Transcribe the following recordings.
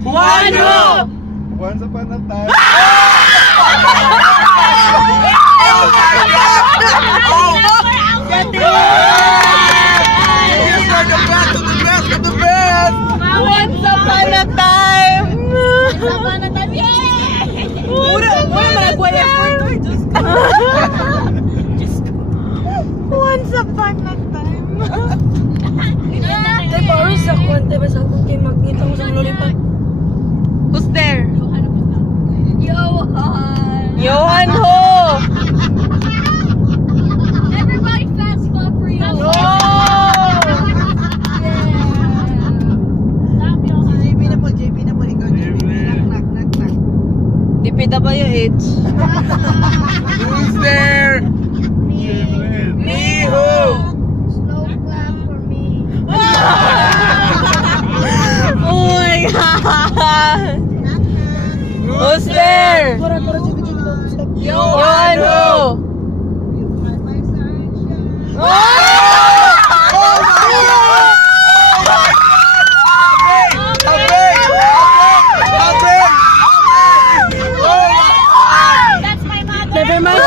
Juan Ho! Once upon a time. Once upon a time! Once upon a time. Who's there? Johan Ho! Everybody fast clap for you. Oh! JB na po, ikaw. Knock. DPWH. Who's there? Me who? Slow clap for me. Oh my God! Who's there? Johan Ho! That's my mother. Never mind.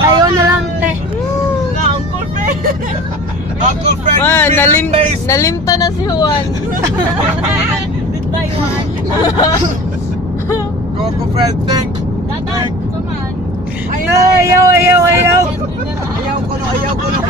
Ayaw na lang, te. Uncle Fred, Man, nalimta na si Juan. Go, Uncle Fred, think. Dadan, saman. Ayaw. Ayaw ko no.